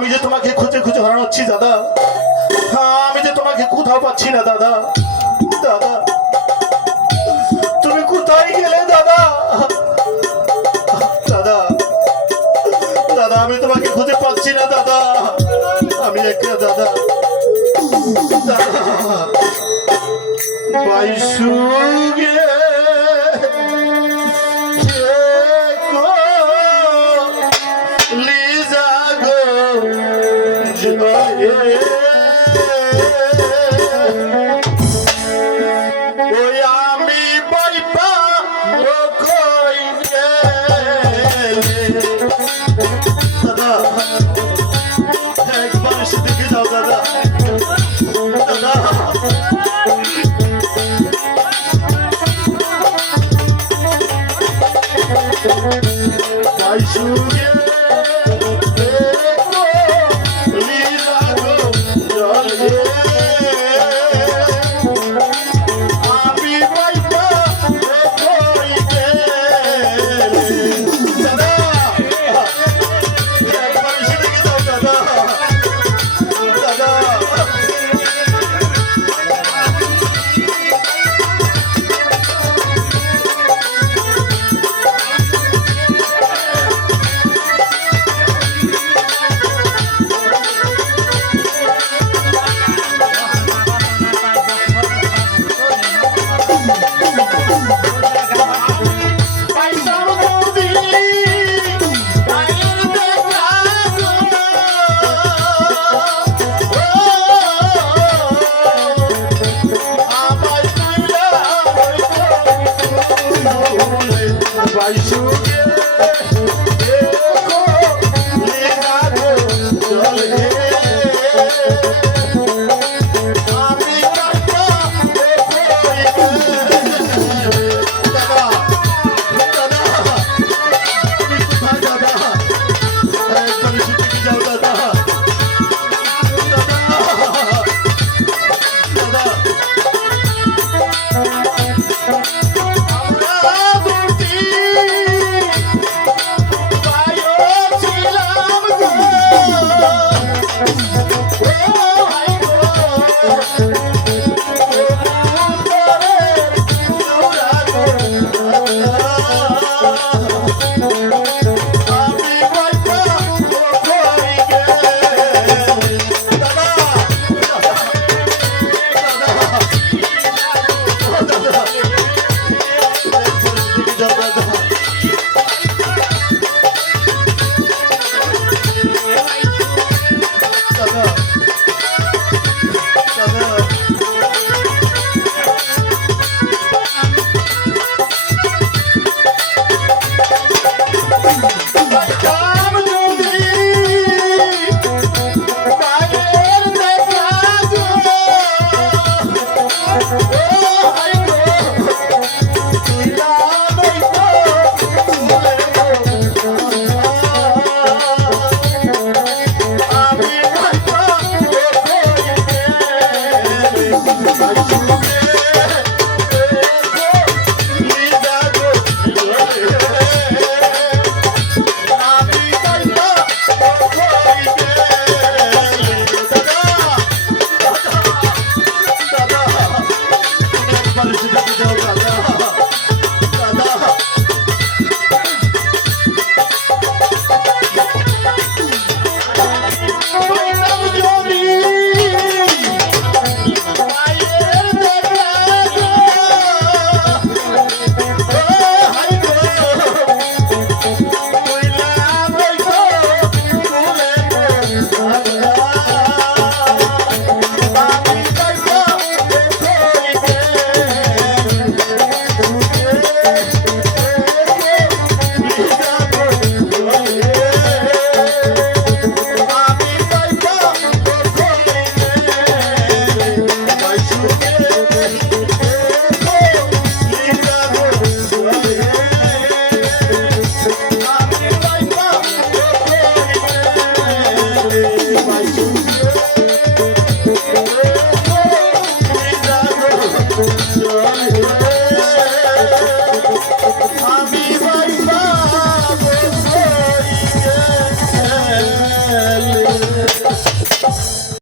আমি যে তোমাকে খুঁজে খুঁজে হারাচ্ছি, দাদা। আমি যে তোমাকে কোথাও পাচ্ছি না, দাদা। দাদা। তুমি কোথায় গেলে, দাদা? দাদা। দাদা, আমি তোমাকে খুঁজে পাচ্ছি না, দাদা। আমি একটা দাদা। দাদা। বাইশু গেলে yeah, yeah.